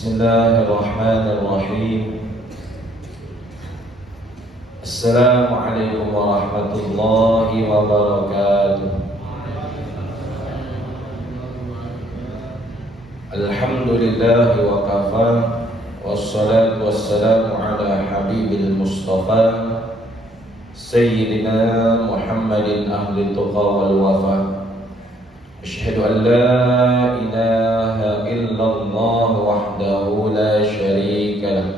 Bismillahirrahmanirrahim. Assalamualaikum warahmatullahi wabarakatuh. Alhamdulillah wa kafa, wassalatu wassalamu ala habibil mustafa Sayyidina Muhammadin ahli tuqa wal wafa. Asyhadu an la ilaha illallah wahdahu la syarika lah,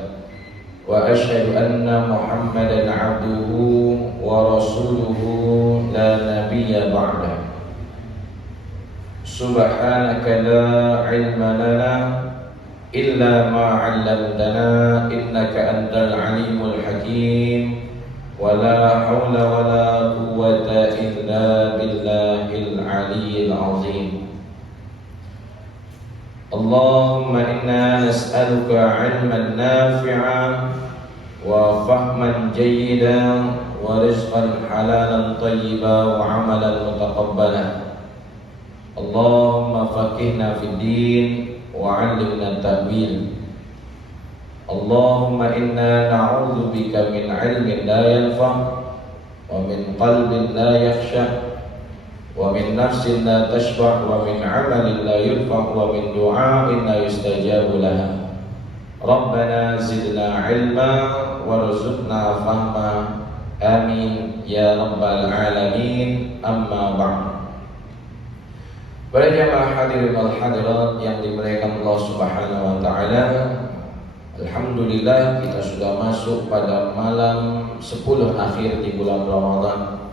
wa asyhadu anna Muhammadan abduhu wa rasuluhu la nabiyya ba'dah. Subhanaka la ilma lana illa ma 'allamtana innaka antal alimul hakim. Wala haula wala quwwata illa billahil aliyyil azim. Allahumma inna nas'aluka 'ilman nafi'an wa fahman jayyidan wa rizqan halalan thayyiban wa 'amalan mutaqabbalan. Allahumma faqihna fid din wa 'allimna ta'wil. Allahumma inna na'udzu bika min 'ilmin la yanfa' wa min qalbin la yakhsha' wa min nafsin la tashba' wa min 'amalin la yurfa' wa min du'a'in la yustajabu laha. Rabbana zidna 'ilma warzuqna fahma. Amin ya rabbal alamin. Amma ba'd. Para jamaah hadirin wal hadirat yang dimuliakan Allah Subhanahu wa taala, alhamdulillah kita sudah masuk pada malam 10 akhir di bulan Ramadan,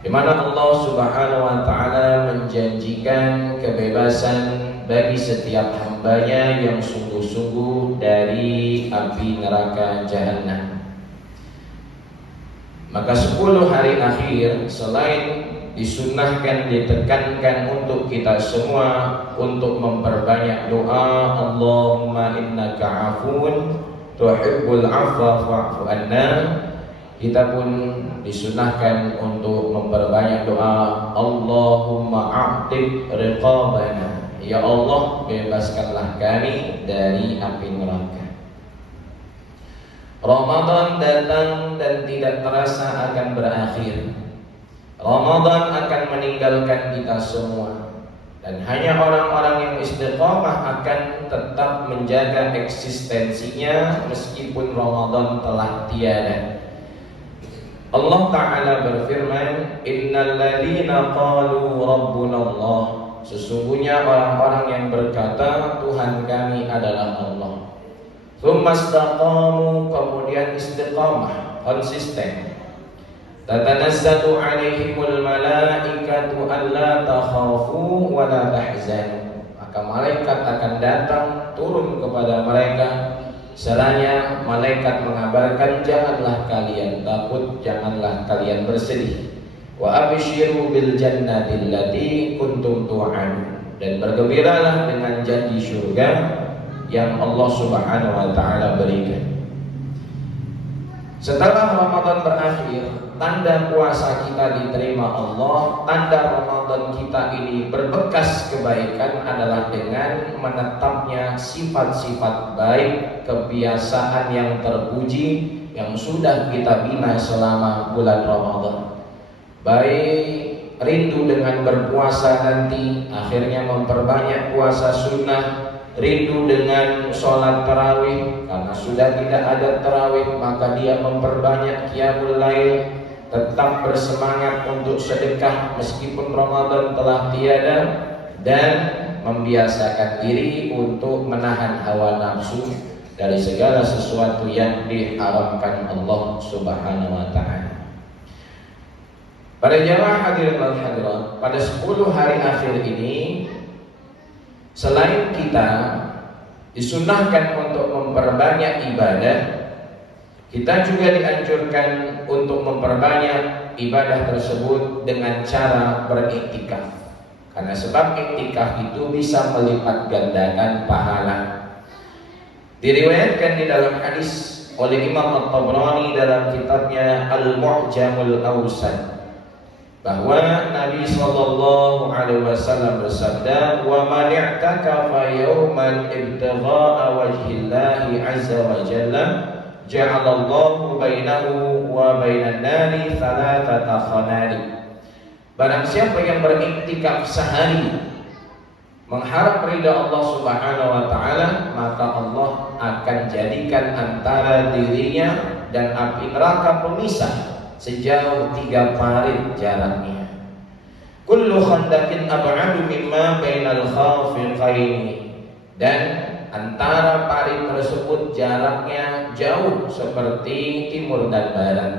di mana Allah Subhanahu wa taala menjanjikan kebebasan bagi setiap hambanya yang sungguh-sungguh dari api neraka jahanam. Maka 10 hari akhir selain disunnahkan, ditekankan untuk kita semua untuk memperbanyak doa, Allahumma innaka afun tuhibbul afwa fa'fu anna. Kita pun disunnahkan untuk memperbanyak doa, Allahumma a'tib riqabana, ya Allah bebaskanlah kami dari api neraka. Ramadan datang dan tidak terasa akan berakhir. Ramadan akan meninggalkan kita semua, dan hanya orang-orang yang istiqamah akan tetap menjaga eksistensinya meskipun Ramadan telah tiada. Allah Ta'ala berfirman, Innal ladzina qalu rabbuna Allah. Sesungguhnya orang-orang yang berkata Tuhan kami adalah Allah. Tsumma istaqamu, kemudian istiqamah, konsisten. Tatanazzalu alaihimul malaikatu alla takhafu wa la tahzanu. Maka malaikat akan datang turun kepada mereka. Seraya malaikat mengabarkan, janganlah kalian takut, janganlah kalian bersedih. Wa abshiru bil jannati allati kuntum tu'adun. Dan bergembiralah dengan janji surga yang Allah Subhanahu wa taala berikan. Setelah Ramadan berakhir, tanda puasa kita diterima Allah, tanda Ramadan kita ini berbekas kebaikan adalah dengan menetapnya sifat-sifat baik, kebiasaan yang terpuji yang sudah kita bina selama bulan Ramadan. Baik rindu dengan berpuasa nanti, akhirnya memperbanyak puasa sunnah. Rindu dengan sholat tarawih, karena sudah tidak ada tarawih maka dia memperbanyak qiyamul lail. Tetap bersemangat untuk sedekah meskipun Ramadan telah tiada, dan membiasakan diri untuk menahan hawa nafsu dari segala sesuatu yang diharamkan Allah Subhanahu wa taala. Pada jamaah hadirin wal hadirat, pada 10 hari akhir ini, selain kita disunnahkan untuk memperbanyak ibadah, kita juga dianjurkan untuk memperbanyak ibadah tersebut dengan cara beriktikaf. Karena sebab iktikaf itu bisa melipat gandakan pahala. Diriwayatkan di dalam hadis oleh Imam At-Tabrani dalam kitabnya Al-Mu'jamul Awsat, bahwa Nabi sallallahu alaihi wasallam bersabda, "Wa man i'takafa yawman ibtigha'a wajhillahi 'azza wa jalla, ja'alallahu bainahu wa bainan nari thalathata khanari." Barang siapa yang beriktikaf sehari mengharap ridha Allah Subhanahu wa taala, maka Allah akan jadikan antara dirinya dan api neraka pemisah sejauh 3 parit jaraknya. Kullu khandakin ab'adu mimma bainal khafiqaini, dan antara parit tersebut jaraknya jauh seperti timur dan barat.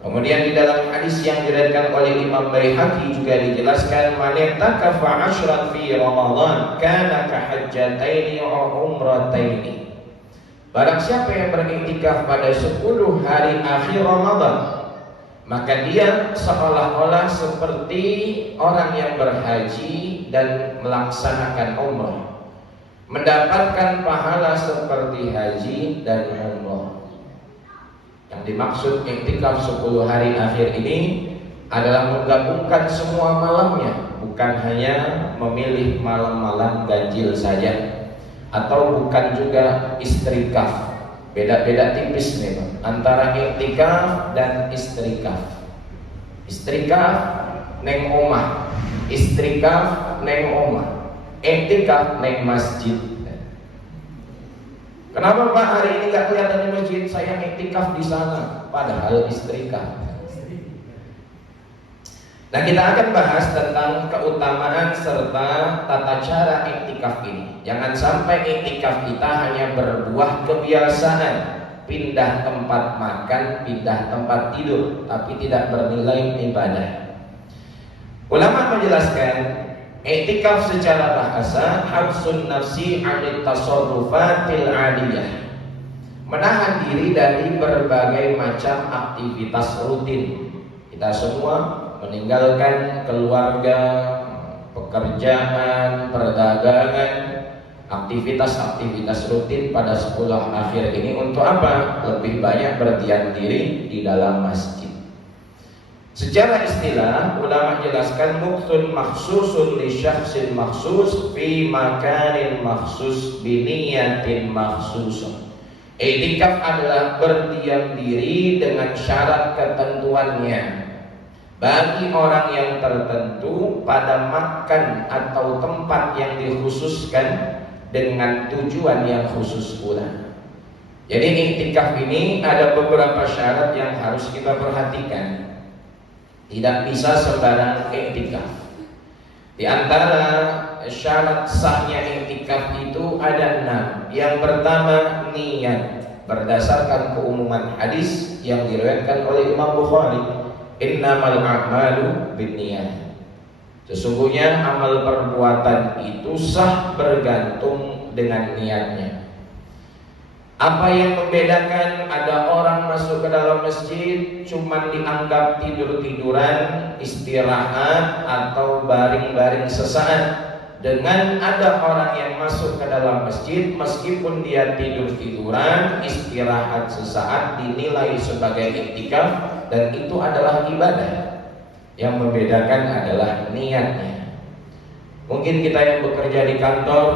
Kemudian di dalam hadis yang diriwayatkan oleh Imam Baihaqi juga dijelaskan, man i'takafa 'ashran fi Ramadan kana ka hajjataini wa umrataini. Barang siapa yang beriktikaf pada 10 hari akhir Ramadan, maka dia seolah-olah seperti orang yang berhaji dan melaksanakan umrah, mendapatkan pahala seperti haji dan umrah. Yang dimaksud iktikaf 10 hari akhir ini adalah menggabungkan semua malamnya, bukan hanya memilih malam-malam ganjil saja, atau bukan juga istrikaf. Beda-beda tipis nih Bang, antara iktikaf dan istrikaf. Istrikaf neng omah, istrikaf neng omah, iktikaf neng masjid. Kenapa Pak hari ini gak kelihatan di masjid? Saya iktikaf di sana, padahal istrikaf. Nah, kita akan bahas tentang keutamaan serta tata cara iktikaf ini. Jangan sampai iktikaf kita hanya berbuah kebiasaan, pindah tempat makan, pindah tempat tidur, tapi tidak bernilai ibadah. Ulama menjelaskan, iktikaf secara bahasa habsun nafsi 'anil tasarrufatil 'adiyah, menahan diri dari berbagai macam aktivitas rutin. Kita semua meninggalkan keluarga, pekerjaan, perdagangan, aktivitas-aktivitas rutin pada 10 akhir ini untuk apa? Lebih banyak berdiam diri di dalam masjid. Secara istilah, ulama jelaskan muktun makhsusun li syakhsin makhsus fi makanin makhsus biniyatin makhsusun. Iktikaf adalah berdiam diri dengan syarat ketentuannya bagi orang yang tertentu pada makan atau tempat yang dikhususkan dengan tujuan yang khusus pula. Jadi iktikaf ini ada beberapa syarat yang harus kita perhatikan. Tidak bisa sembarang iktikaf. Di antara syarat sahnya iktikaf itu ada 6. Yang pertama, niat. Berdasarkan keumuman hadis yang diriwayatkan oleh Imam Bukhari, innamal a'malu binniyat. Sesungguhnya amal perbuatan itu sah bergantung dengan niatnya. Apa yang membedakan ada orang masuk ke dalam masjid cuman dianggap tidur-tiduran, istirahat atau baring-baring sesaat, dengan ada orang yang masuk ke dalam masjid meskipun dia tidur-tiduran, istirahat sesaat dinilai sebagai iktikaf, dan itu adalah ibadah. Yang membedakan adalah niatnya. Mungkin kita yang bekerja di kantor,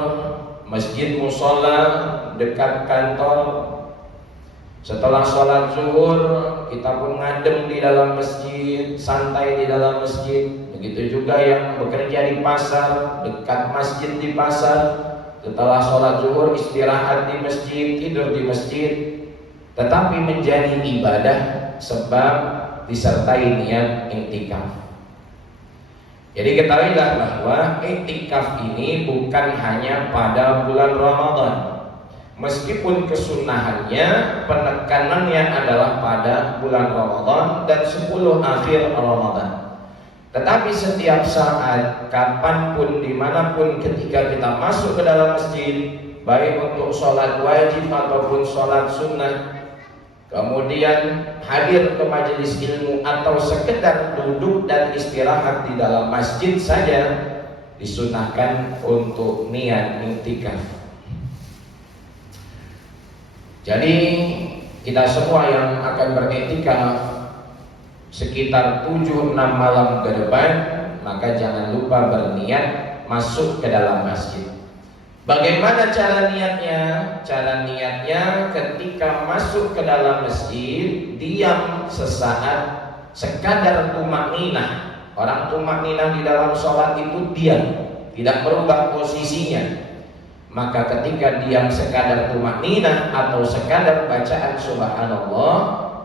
masjid musola dekat kantor, setelah sholat zuhur kita pun ngadem di dalam masjid, santai di dalam masjid. Begitu juga yang bekerja di pasar, dekat masjid di pasar, setelah sholat zuhur istirahat di masjid, tidur di masjid, tetapi menjadi ibadah sebab disertai niat iktikaf. Jadi ketahuilah bahwa iktikaf ini bukan hanya pada bulan Ramadan. Meskipun kesunahannya, penekanannya adalah pada bulan Ramadan dan 10 akhir Ramadan. Tetapi setiap saat, kapanpun, dimanapun ketika kita masuk ke dalam masjid, baik untuk sholat wajib ataupun sholat sunnah, kemudian hadir ke majelis ilmu atau sekedar duduk dan istirahat di dalam masjid saja, disunahkan untuk niat iktikaf. Jadi kita semua yang akan beriktikaf sekitar 7-6 malam ke depan, maka jangan lupa berniat masuk ke dalam masjid. Bagaimana cara niatnya? Cara niatnya ketika masuk ke dalam masjid, diam sesaat, sekadar tumakninah. Orang tumakninah di dalam sholat itu diam, tidak berubah posisinya. Maka ketika diam sekadar tumakninah atau sekadar bacaan subhanallah,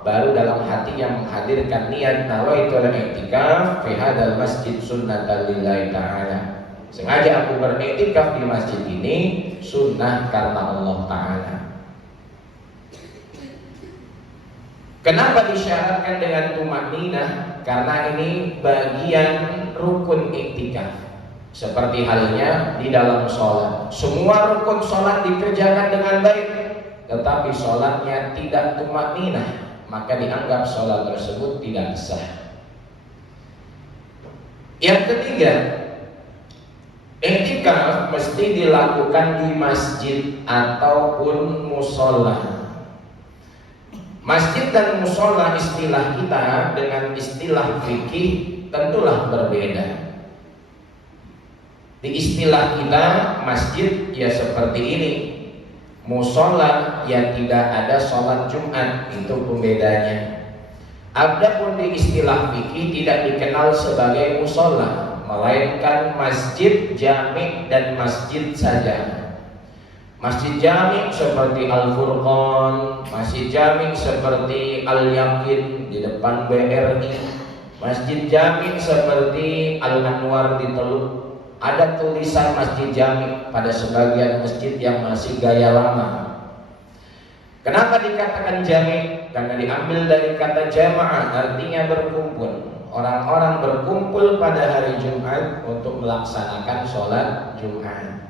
baru dalam hati yang menghadirkan niat nawaitul i'tikaf fi hadzal masjid sunnatan lillahi ta'ala. Sengaja aku beriktikaf di masjid ini sunnah karena Allah Ta'ala. Kenapa disyaratkan dengan tumakninah? Karena ini bagian rukun iktikaf. Seperti halnya di dalam sholat, semua rukun sholat dikerjakan dengan baik, tetapi sholatnya tidak tumakninah, maka dianggap sholat tersebut tidak sah. Yang ketiga, iktikaf mesti dilakukan di masjid ataupun musola. Masjid dan musola istilah kita dengan istilah fikih tentulah berbeda. Di istilah kita masjid ya seperti ini, musola ya tidak ada sholat Jumat, itu pembedanya. Adapun di istilah fikih tidak dikenal sebagai musola, melainkan masjid jami' dan masjid saja. Masjid jami' seperti Al-Furqan, masjid jami' seperti Al-Yakin di depan BRI, masjid jami' seperti Al-Anwar di Teluk. Ada tulisan masjid jami' pada sebagian masjid yang masih gaya lama. Kenapa dikatakan jami'? Karena diambil dari kata jamaah, artinya berkumpul. Orang-orang berkumpul pada hari Jumat untuk melaksanakan sholat Jumat.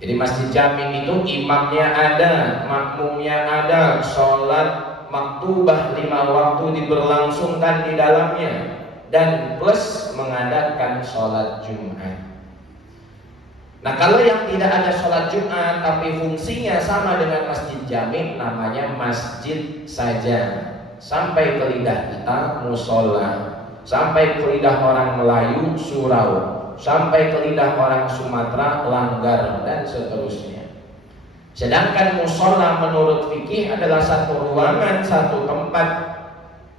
Jadi masjid jami' itu imamnya ada, makmumnya ada, sholat maktubah 5 waktu diberlangsungkan di dalamnya, dan plus mengadakan sholat Jumat. Nah, kalau yang tidak ada sholat Jumat tapi fungsinya sama dengan masjid jami', namanya masjid saja. Sampai ke lidah kita musola, sampai ke lidah orang Melayu surau, sampai ke lidah orang Sumatera langgar, dan seterusnya. Sedangkan musola menurut fikih adalah satu ruangan, satu tempat.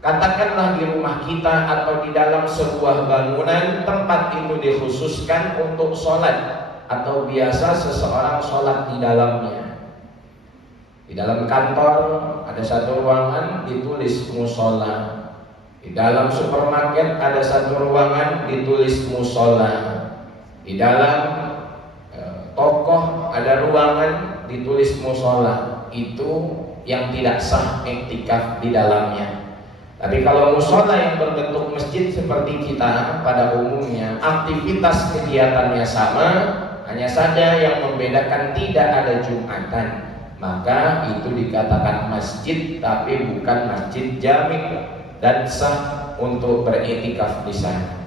Katakanlah di rumah kita atau di dalam sebuah bangunan, tempat itu dikhususkan untuk sholat, atau biasa seseorang sholat di dalamnya. Di dalam kantor ada satu ruangan ditulis musola. Di dalam supermarket ada satu ruangan ditulis musola. Di dalam tokoh ada ruangan ditulis musola. Itu yang tidak sah iktikaf di dalamnya. Tapi kalau musola yang berbentuk masjid seperti kita pada umumnya, aktivitas kegiatannya sama, hanya saja yang membedakan tidak ada Jumatan, maka itu dikatakan masjid tapi bukan masjid jami' dan sah untuk beriktikaf di sana.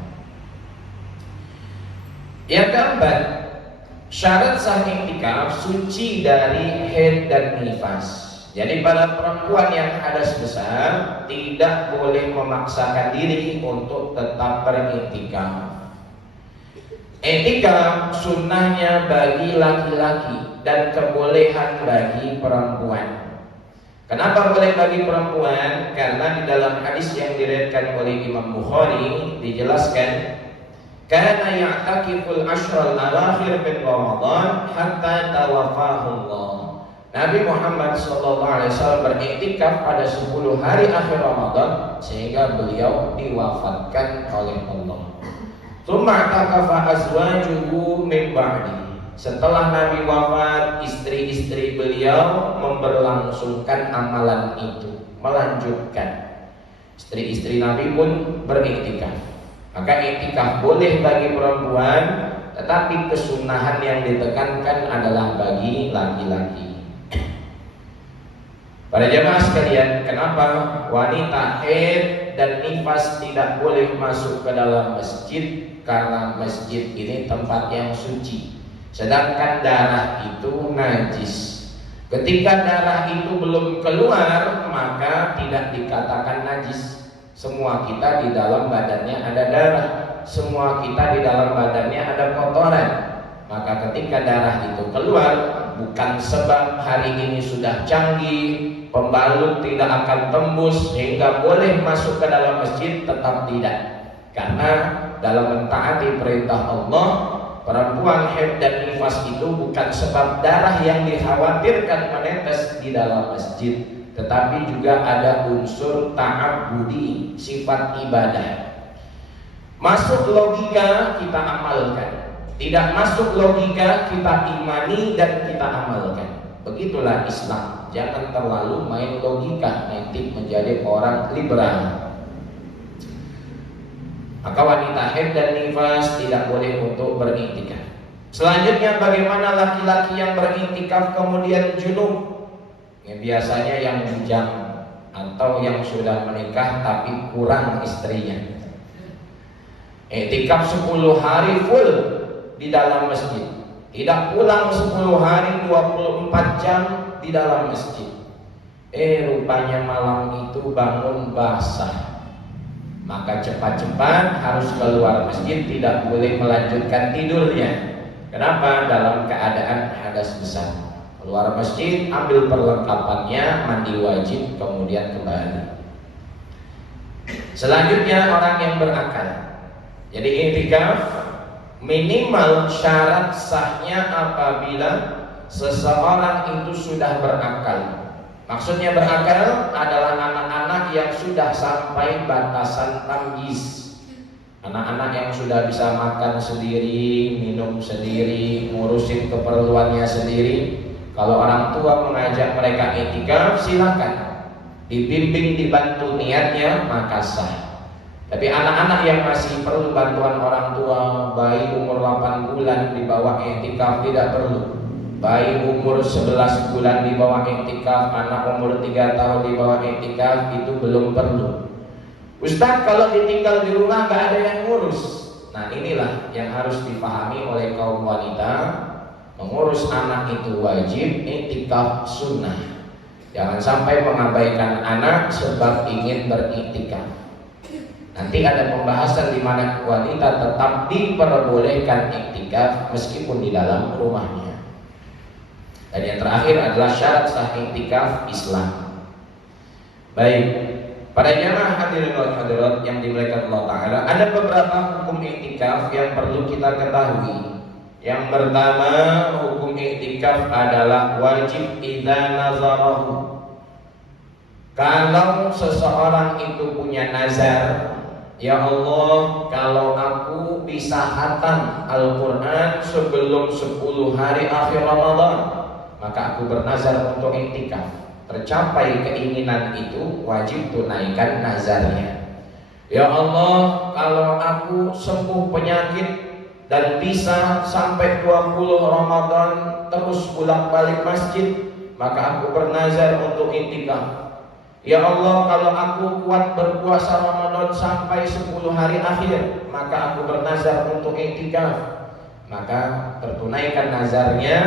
Yang keempat, syarat sah iktikaf suci dari haid dan nifas. Jadi pada perempuan yang hadas besar tidak boleh memaksakan diri untuk tetap beriktikaf. Iktikaf sunnahnya bagi laki-laki dan kebolehan bagi perempuan. Kenapa boleh bagi perempuan? Karena di dalam hadis yang diriwayatkan oleh Imam Bukhari dijelaskan, kana ya'takiful ashral awakhir min Ramadan hatta tawaffahu Allah. Nabi Muhammad SAW beriktikaf pada 10 hari akhir Ramadan sehingga beliau diwafatkan oleh Allah. Tsumma takafa azwajuhu min ba'di. Setelah Nabi wafat, istri-istri beliau memberlangsungkan amalan itu, melanjutkan. Istri-istri Nabi pun beriktikaf. Maka iktikaf boleh bagi perempuan, tetapi kesunahan yang ditekankan adalah bagi laki-laki. Para jemaah sekalian, kenapa wanita haid dan nifas tidak boleh masuk ke dalam masjid? Karena masjid ini tempat yang suci, sedangkan darah itu najis. Ketika darah itu belum keluar, maka tidak dikatakan najis. Semua kita di dalam badannya ada darah, semua kita di dalam badannya ada kotoran. Maka ketika darah itu keluar, bukan sebab hari ini sudah canggih, pembalut tidak akan tembus sehingga boleh masuk ke dalam masjid, tetap tidak. Karena dalam mentaati perintah Allah, perempuan haid dan nifas itu bukan sebab darah yang dikhawatirkan menetes di dalam masjid, tetapi juga ada unsur ta'abbudi, sifat ibadah. Masuk logika kita amalkan, tidak masuk logika kita imani dan kita amalkan. Begitulah Islam. Jangan terlalu main logika, nanti menjadi orang liberal. Maka wanita haid dan nifas tidak boleh untuk beriktikaf. Selanjutnya, bagaimana laki-laki yang beriktikaf kemudian junub? Biasanya yang bujang atau yang sudah menikah tapi kurang istrinya. Iktikaf 10 hari full di dalam masjid, tidak pulang 10 hari 24 jam di dalam masjid. Rupanya malam itu bangun basah, maka cepat-cepat harus keluar masjid, tidak boleh melanjutkan tidurnya. Kenapa? Dalam keadaan hadas besar. Keluar masjid, ambil perlengkapannya, mandi wajib, kemudian kembali. Selanjutnya orang yang berakal. Jadi iktikaf minimal syarat sahnya apabila seseorang itu sudah berakal. Maksudnya berakal adalah anak-anak yang sudah sampai batasan tamyiz. Anak-anak yang sudah bisa makan sendiri, minum sendiri, ngurusin keperluannya sendiri. Kalau orang tua mengajak mereka iktikaf, silakan. Dibimbing, dibantu niatnya, maka sah. Tapi anak-anak yang masih perlu bantuan orang tua, bayi umur 8 bulan dibawa iktikaf tidak perlu. Bayi umur 11 bulan dibawa iktikaf, anak umur 3 tahun dibawa iktikaf, itu belum perlu. Ustaz, kalau ditinggal di rumah gak ada yang ngurus. Nah, inilah yang harus dipahami oleh kaum wanita. Mengurus anak itu wajib, iktikaf sunnah. Jangan sampai mengabaikan anak sebab ingin beriktikaf. Nanti ada pembahasan di mana wanita tetap diperbolehkan iktikaf meskipun di dalam rumahnya. Dan yang terakhir adalah syarat sah iktikaf Islam. Baik, para jamaah hadirin wal hadirat yang dimuliakan Allah Ta'ala, ada beberapa hukum iktikaf yang perlu kita ketahui. Yang pertama, hukum iktikaf adalah wajib idza nazarahu. Kalau seseorang itu punya nazar, ya Allah, kalau aku bisa hatam Al-Quran sebelum 10 hari akhir Ramadan, maka aku bernazar untuk iktikaf. Tercapai keinginan itu, wajib tunaikan nazarnya. Ya Allah, kalau aku sembuh penyakit dan bisa sampai 20 Ramadan terus bolak-balik masjid, maka aku bernazar untuk iktikaf. Ya Allah, kalau aku kuat berpuasa Ramadan sampai 10 hari akhir, maka aku bernazar untuk iktikaf. Maka tertunaikan nazarnya,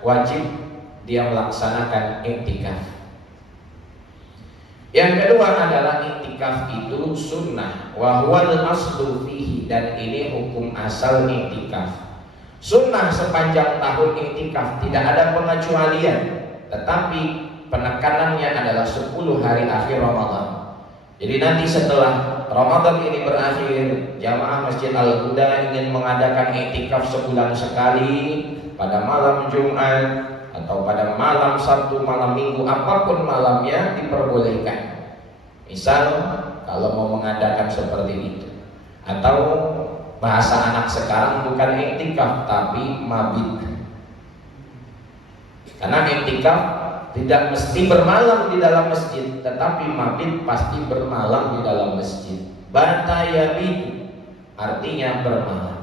wajib dia melaksanakan iktikaf. Yang kedua adalah iktikaf itu sunnah, wa huwal aslu fihi, dan ini hukum asal iktikaf. Sunnah sepanjang tahun iktikaf, tidak ada pengecualian, tetapi penekanannya adalah 10 hari akhir Ramadan. Jadi nanti setelah Ramadan ini berakhir, jamaah Masjid Al-Huda ingin mengadakan iktikaf sebulan sekali pada malam Jumat atau pada malam Sabtu, malam Minggu, apapun malamnya diperbolehkan. Misal kalau mau mengadakan seperti itu, atau bahasa anak sekarang bukan iktikaf tapi mabit. Karena iktikaf tidak mesti bermalam di dalam masjid, tetapi mabit pasti bermalam di dalam masjid. Bata yabitu artinya bermalam.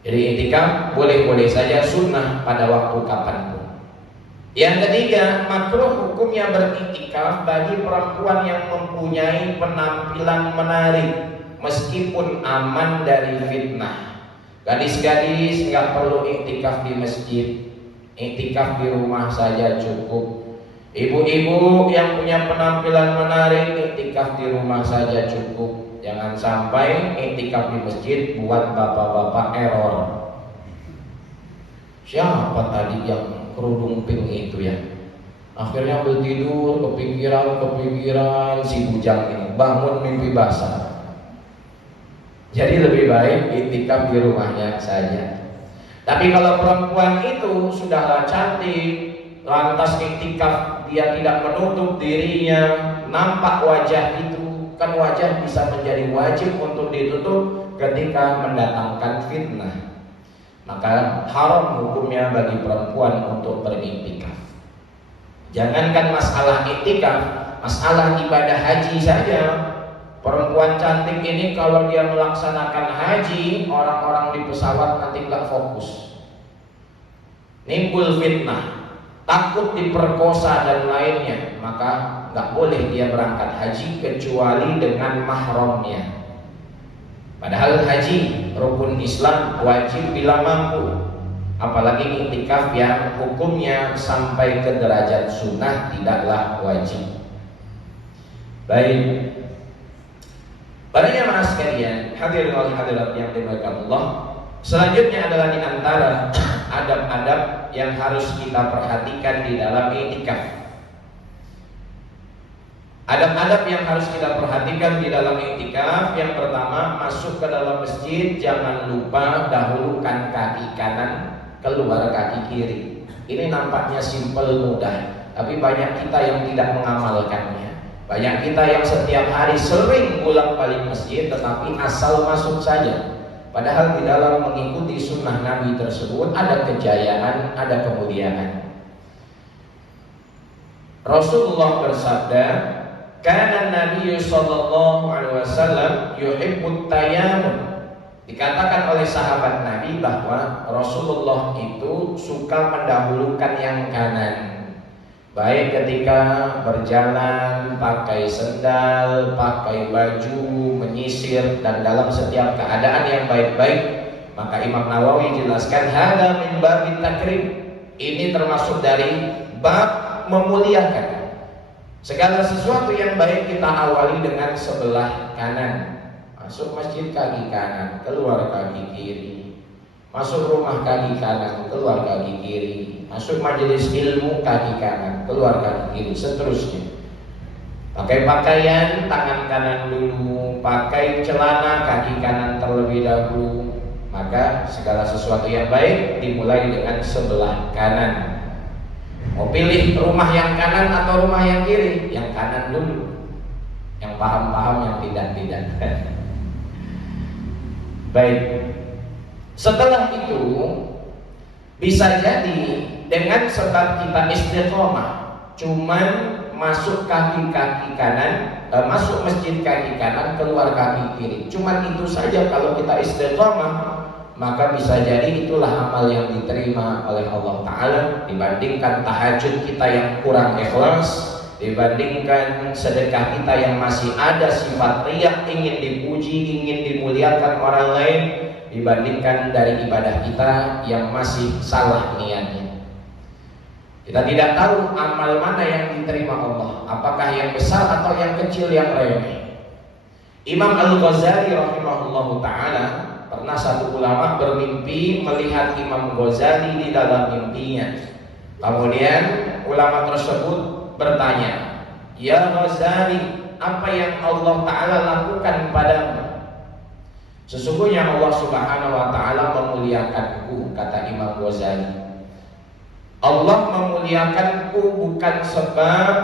Jadi iktikaf boleh-boleh saja, sunnah pada waktu kapanpun. Yang ketiga, makruh hukumnya beriktikaf bagi perempuan yang mempunyai penampilan menarik meskipun aman dari fitnah. Gadis-gadis nggak perlu iktikaf di masjid, iktikaf di rumah saja cukup. Ibu-ibu yang punya penampilan menarik, iktikaf di rumah saja cukup. Jangan sampai iktikaf di masjid buat bapak-bapak error. Siapa tadi yang kerudung pink itu ya? Akhirnya ambil tidur, kepikiran si bujang ini, bangun mimpi basah. Jadi lebih baik iktikaf di rumahnya saja. Tapi kalau perempuan itu sudahlah cantik, lantas iktikaf dia tidak menutup dirinya, nampak wajah itu, kan wajah bisa menjadi wajib untuk ditutup ketika mendatangkan fitnah. Maka haram hukumnya bagi perempuan untuk beriktikaf. Jangankan masalah iktikaf, masalah ibadah haji saja. Perempuan cantik ini kalau dia melaksanakan haji, orang-orang di pesawat nanti nggak fokus, nimbul fitnah, takut diperkosa dan lainnya, maka nggak boleh dia berangkat haji kecuali dengan mahramnya. Padahal haji rukun Islam wajib bila mampu, apalagi iktikaf yang hukumnya sampai ke derajat sunnah tidaklah wajib. Baik, para jemaah sekalian, hadirin wal hadirat yang dimuliakan Allah, selanjutnya adalah di antara adab-adab yang harus kita perhatikan di dalam iktikaf. Adab-adab yang harus kita perhatikan di dalam iktikaf, yang pertama, masuk ke dalam masjid jangan lupa dahulukan kaki kanan, keluar kaki kiri. Ini nampaknya simpel mudah, tapi banyak kita yang tidak mengamalkannya. Banyak kita yang setiap hari sering bolak-balik masjid tetapi asal masuk saja. Padahal di dalam mengikuti sunnah Nabi tersebut ada kejayaan, ada kemuliaan. Rasulullah bersabda, "Kana Nabi sallallahu alaihi wasallam yuhibbut tayammum." Dikatakan oleh sahabat Nabi bahwa Rasulullah itu suka mendahulukan yang kanan. Baik ketika berjalan, pakai sendal, pakai baju, menyisir, dan dalam setiap keadaan yang baik-baik. Maka Imam Nawawi jelaskan, hada min babit takrim. Ini termasuk dari bab memuliakan. Segala sesuatu yang baik kita awali dengan sebelah kanan. Masuk masjid kaki kanan, keluar kaki kiri. Masuk rumah kaki kanan, keluar kaki kiri. Masuk majelis ilmu kaki kanan, keluar kaki kiri, seterusnya. Pakai pakaian tangan kanan dulu, pakai celana kaki kanan terlebih dahulu. Maka segala sesuatu yang baik dimulai dengan sebelah kanan. Mau pilih rumah yang kanan atau rumah yang kiri? Yang kanan dulu. Yang paham-paham, yang tidak-tidak. Baik. Setelah itu bisa jadi dengan sebab kita istiqomah, cuman masuk kaki kanan, masuk masjid kaki kanan, keluar kaki kiri. Cuman itu saja kalau kita istiqomah, maka bisa jadi itulah amal yang diterima oleh Allah Ta'ala dibandingkan tahajud kita yang kurang ikhlas, dibandingkan sedekah kita yang masih ada sifat riya, ingin dipuji, ingin dimuliakan orang lain, dibandingkan dari ibadah kita yang masih salah niatnya. Kita tidak tahu amal mana yang diterima Allah, apakah yang besar atau yang kecil, yang remeh. Imam Al-Ghazali rahimahullahu ta'ala, pernah satu ulama bermimpi melihat Imam Ghazali di dalam mimpinya. Kemudian ulama tersebut bertanya, "Ya Ghazali, apa yang Allah Ta'ala lakukan padamu?" "Sesungguhnya Allah Subhanahu wa Ta'ala memuliakanku," kata Imam Ghazali. "Allah memuliakanku bukan sebab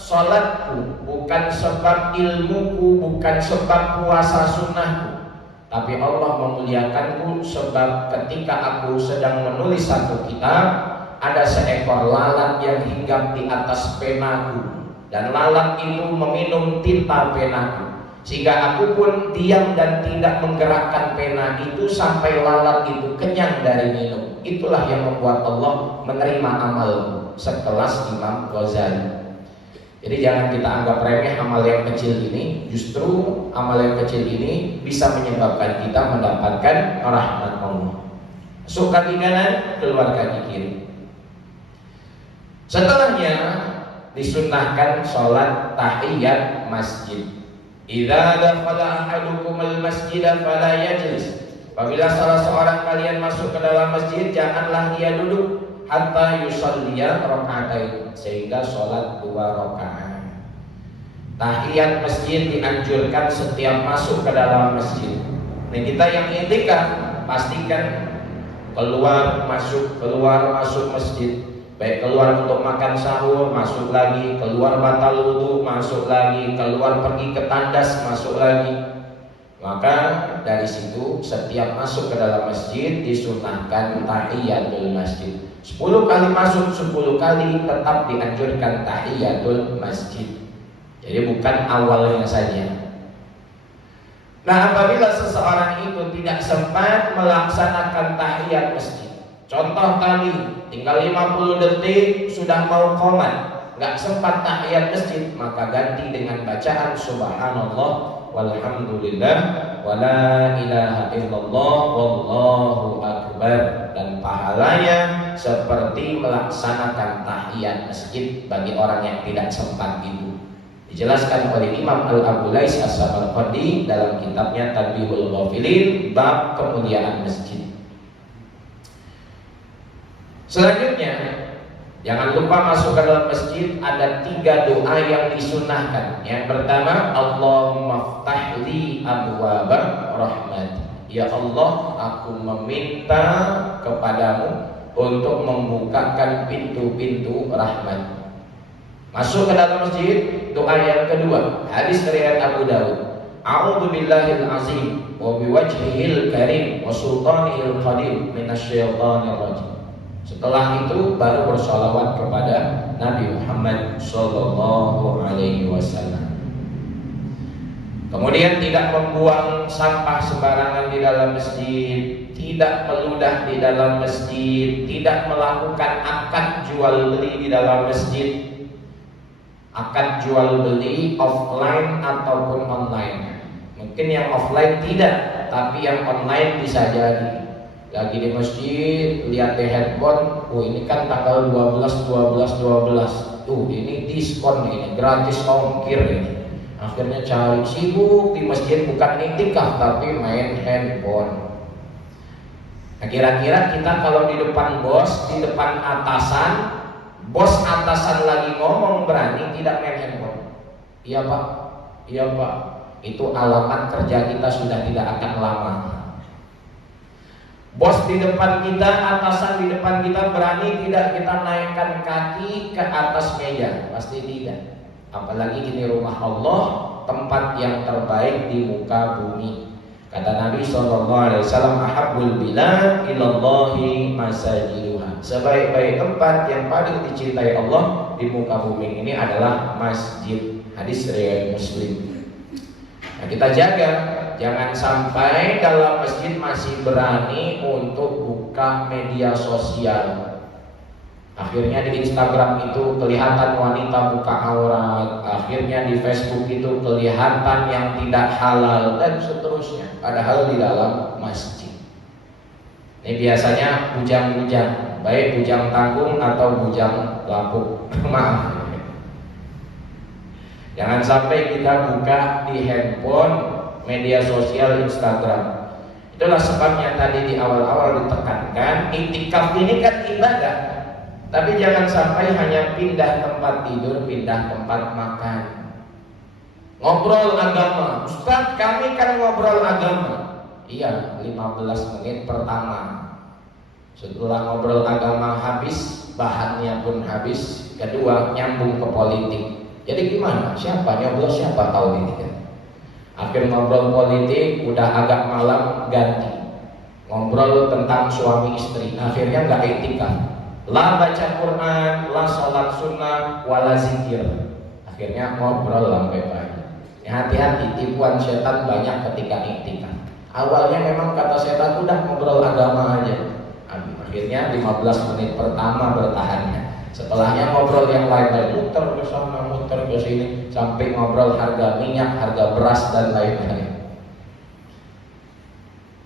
salatku, bukan sebab ilmuku, bukan sebab puasa sunnahku, tapi Allah memuliakanku sebab ketika aku sedang menulis satu kitab, ada seekor lalat yang hinggap di atas penaku, dan lalat itu meminum tinta penaku, sehingga aku pun diam dan tidak menggerakkan pena itu sampai lalat itu kenyang dari minum. Itulah yang membuat Allah menerima amalku." Sekelas Imam Ghazali. Jadi jangan kita anggap remeh amal yang kecil ini. Justru amal yang kecil ini bisa menyebabkan kita mendapatkan rahmat Allah. Masuk kaki kanan, keluar kaki kiri. Setelahnya disunnahkan sholat tahiyat masjid. Idza dakhala ahadukumul masjida fala yajlis. Apabila salah seorang kalian masuk ke dalam masjid, janganlah dia duduk hatta yusalliya raka'atain, sehingga sholat 2 rakaat. Tahiyat masjid dianjurkan setiap masuk ke dalam masjid. Nah, kita yang i'tikaf pastikan keluar masuk masjid. Baik keluar untuk makan sahur, masuk lagi, keluar batal wudu, masuk lagi, keluar pergi ke tandas, masuk lagi. Maka dari situ setiap masuk ke dalam masjid disunnahkan tahiyatul masjid. 10 kali masuk, 10 kali tetap dianjurkan tahiyatul masjid. Jadi bukan awalnya saja. Nah, apabila seseorang itu tidak sempat melaksanakan tahiyat masjid, contoh tadi tinggal 50 detik sudah mau qomat, nggak sempat tahiyat masjid, maka ganti dengan bacaan subhanallah walhamdulillah wala ilaha illallah wallahu akbar, dan pahalanya seperti melaksanakan tahiyat masjid bagi orang yang tidak sempat itu. Dijelaskan oleh Imam Al-Abulais As-Samarqandi dalam kitabnya Tanbihul Ghafilin bab kemuliaan masjid. Selanjutnya, jangan lupa masuk ke dalam masjid ada 3 doa yang disunnahkan. Yang pertama, Allahumma ftahli abwaaba rahmat. Ya Allah, aku meminta kepadamu untuk membukakan pintu-pintu rahmat. Masuk ke dalam masjid, doa yang kedua, hadis riwayat Abu Dawud. A'udzu billahil azim wa biwajhihil karim wa sultanihil qadim minasyaitonir rajim. Setelah itu baru bersolawat kepada Nabi Muhammad sallallahu alaihi wasallam. Kemudian tidak membuang sampah sembarangan di dalam masjid, tidak meludah di dalam masjid, tidak melakukan akad jual beli di dalam masjid. Akad jual beli offline ataupun online. Mungkin yang offline tidak, tapi yang online bisa jadi. Lagi di masjid, lihat di handphone, oh ini kan tanggal 12. Tuh ini diskon ini, gratis ongkir ini. Akhirnya cari sibuk di masjid, bukan iktikaf tapi main handphone. Nah, kira-kira kita kalau di depan bos, di depan atasan, bos atasan lagi ngomong berani tidak main handphone? Iya pak, iya pak. Itu alamat kerja kita sudah tidak akan lama. Bos di depan kita, atasan di depan kita berani tidak kita naikkan kaki ke atas meja? Pasti tidak. Apalagi ini rumah Allah, tempat yang terbaik di muka bumi. Kata Nabi SAW, ahabbul bilad ilallahi masajiduha. Sebaik-baik tempat yang paling dicintai Allah di muka bumi ini adalah masjid. Hadis riwayat Muslim. Nah, kita jaga, jangan sampai dalam masjid masih berani untuk buka media sosial. Akhirnya di Instagram itu kelihatan wanita buka aurat, akhirnya di Facebook itu kelihatan yang tidak halal dan seterusnya. Padahal di dalam masjid. Ini biasanya bujang-bujang, baik bujang tanggung atau bujang lapuk. Maaf. Jangan sampai kita buka di handphone media sosial Instagram. Itulah sebabnya tadi di awal-awal ditekankan, iktikaf ini kan ibadah. Tapi jangan sampai hanya pindah tempat tidur, pindah tempat makan. Ngobrol agama, Ustaz kami kan ngobrol agama. Iya, 15 menit pertama. Setelah ngobrol agama habis, bahannya pun habis. Kedua, nyambung ke politik. Jadi gimana? Siapa nyoblos siapa tahun ini kan? Akhir ngobrol politik, udah agak malam ganti. Ngobrol tentang suami istri, akhirnya nggak iktikaf. La baca Quran, la sholat sunnah, wala zikir. Akhirnya ngobrol sampai pagi. Ya, hati-hati, tipuan setan banyak ketika iktikaf. Awalnya memang kata setan udah ngobrol agama aja. Akhirnya 15 menit pertama bertahannya. Setelahnya ngobrol yang lain-lain, muter ke sana, muter ke sini, sampai ngobrol harga minyak, harga beras dan lain-lain.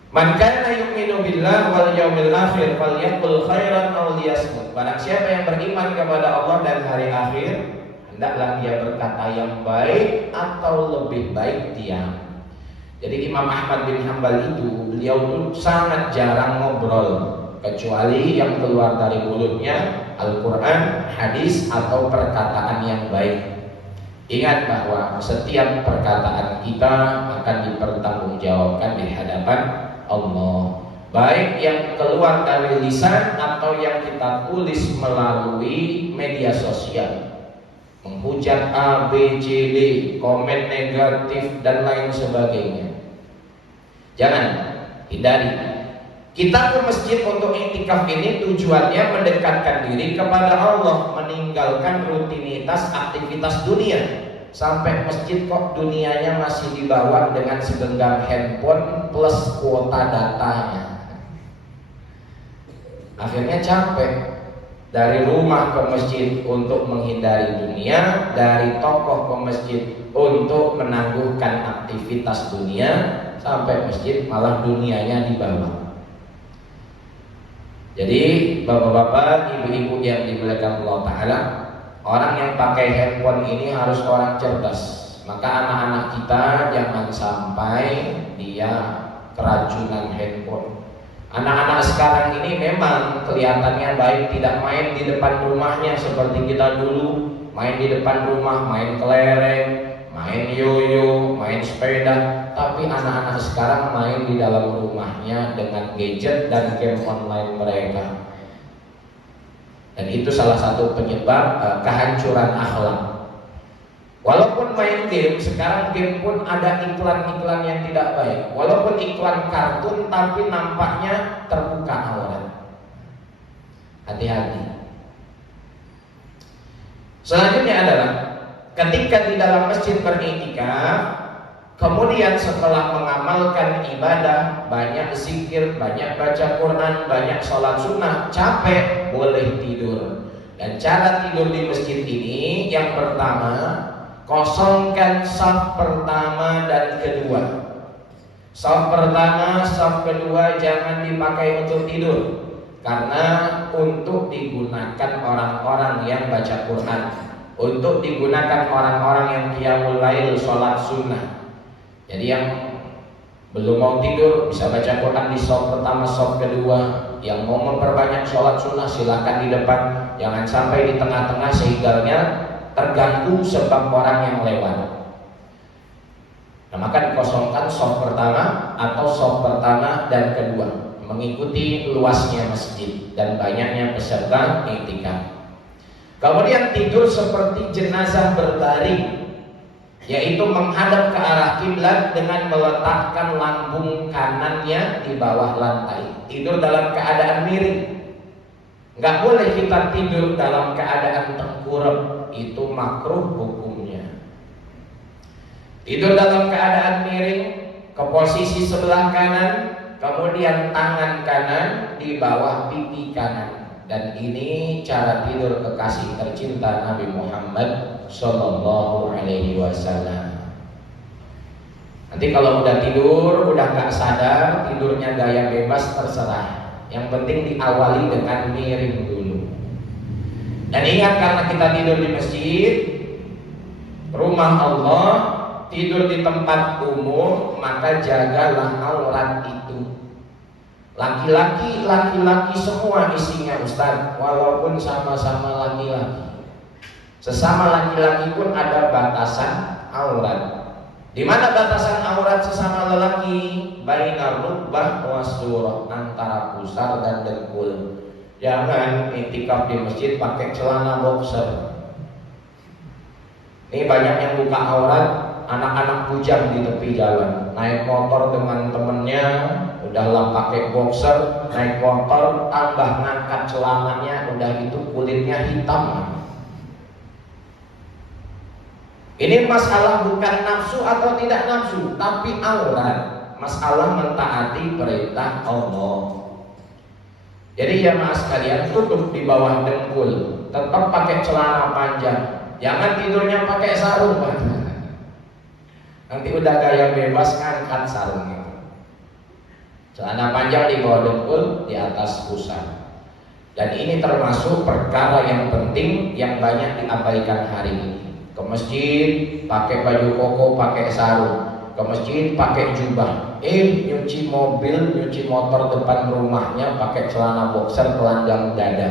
Man kana yu'minu billah wal yaumil akhir falyaqul khairan aw liyasmut. Barang siapa yang beriman kepada Allah dan hari akhir, hendaklah dia berkata yang baik atau lebih baik diam. Jadi Imam Ahmad bin Hanbal itu beliau tuh sangat jarang ngobrol, kecuali yang keluar dari mulutnya Al-Quran, hadis atau perkataan yang baik. Ingat bahwa setiap perkataan kita akan dipertanggungjawabkan di hadapan Allah, baik yang keluar dari lisan atau yang kita tulis melalui media sosial, menghujat A, B, C, D, komen negatif dan lain sebagainya. Jangan, hindari. Kita ke masjid untuk iktikaf ini tujuannya mendekatkan diri kepada Allah, meninggalkan rutinitas aktivitas dunia. Sampai masjid kok dunianya masih dibawa dengan segenggam handphone plus kuota datanya. Akhirnya capek. Dari rumah ke masjid untuk menghindari dunia, dari tokoh ke masjid untuk menangguhkan aktivitas dunia, sampai masjid malah dunianya dibawa. Jadi bapak-bapak, ibu-ibu yang dimuliakan Allah Ta'ala, orang yang pakai handphone ini harus orang cerdas. Maka anak-anak kita jangan sampai dia keracunan handphone. Anak-anak sekarang ini memang kelihatannya baik, tidak main di depan rumahnya seperti kita dulu. Main di depan rumah, main kelereng, main yoyo, main sepeda. Tapi anak-anak sekarang main di dalam rumahnya dengan gadget dan game online mereka. Dan itu salah satu penyebab kehancuran akhlak. Walaupun main game, sekarang game pun ada iklan-iklan yang tidak baik. Walaupun iklan kartun, tapi nampaknya terbuka aurat. Hati-hati. Selanjutnya adalah ketika di dalam masjid beriktikaf, kemudian setelah mengamalkan ibadah, banyak zikir, banyak baca Quran, banyak sholat sunnah, capek, boleh tidur. Dan cara tidur di masjid ini, yang pertama, kosongkan saf pertama dan kedua. Saf pertama, saf kedua jangan dipakai untuk tidur, karena untuk digunakan orang-orang yang baca Quran, untuk digunakan orang-orang yang qiyamul lail, sholat sunnah. Jadi yang belum mau tidur bisa baca Quran di saf pertama, saf kedua. Yang mau memperbanyak sholat sunnah silakan di depan, jangan sampai di tengah-tengah sehingga terganggu sebab orang yang lewat. Nah, maka dikosongkan saf pertama atau saf pertama dan kedua, mengikuti luasnya masjid dan banyaknya peserta iktikaf. Kemudian tidur seperti jenazah berbaring, yaitu menghadap ke arah kiblat dengan meletakkan lambung kanannya di bawah lantai. Tidur dalam keadaan miring. Nggak boleh kita tidur dalam keadaan tengkurap, itu makruh hukumnya. Tidur dalam keadaan miring ke posisi sebelah kanan, kemudian tangan kanan di bawah pipi kanan. Dan ini cara tidur kekasih tercinta Nabi Muhammad Sallallahu Alaihi Wasallam. Nanti kalau udah tidur, udah nggak sadar, tidurnya gaya bebas terserah. Yang penting diawali dengan miring dulu. Dan ingat, karena kita tidur di masjid, rumah Allah, tidur di tempat umum, maka jagalah aurat itu. Laki-laki, laki-laki semua isinya Ustaz, walaupun sama-sama laki-laki. Sesama laki-laki pun ada batasan aurat. Di mana batasan aurat sesama lelaki? Bainar rukbah wasurah, antara pusar dan dengkul. Jangan iktikaf di masjid pakai celana boxer. Ini banyak yang buka aurat, anak-anak bujang di tepi jalan, naik motor dengan temennya, udahlah pakai boxer, naik motor, tambah ngangkat celananya, udah itu kulitnya hitam. Ini masalah bukan nafsu atau tidak nafsu, tapi aurat. Masalah mentaati perintah Allah. Jadi jamaah sekalian, tutup di bawah dengkul, tetap pakai celana panjang. Jangan tidurnya pakai sarung. Nanti udah gaya bebas, angkat sarungnya. Celana panjang di bawah dengkul, di atas pusar. Dan ini termasuk perkara yang penting yang banyak diabaikan hari ini. masjid pakai baju koko, pakai sarung, ke masjid pakai jubah. Nyuci mobil, nyuci motor depan rumahnya pakai celana boxer telanjang dada.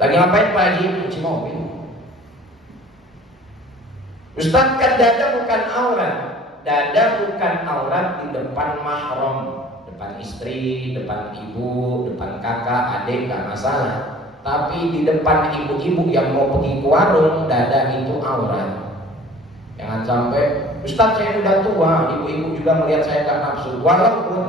Lagi ngapain Pak Haji? Nyuci mobil. Ustaz, kan dada bukan aurat. Dada bukan aurat di depan mahram, depan istri, depan ibu, depan kakak, adik, gak masalah. Tapi di depan ibu-ibu yang mau pergi ke warung, dada itu aurat. Jangan sampai, Ustaz saya udah tua, ibu-ibu juga melihat saya gak nafsu. Walaupun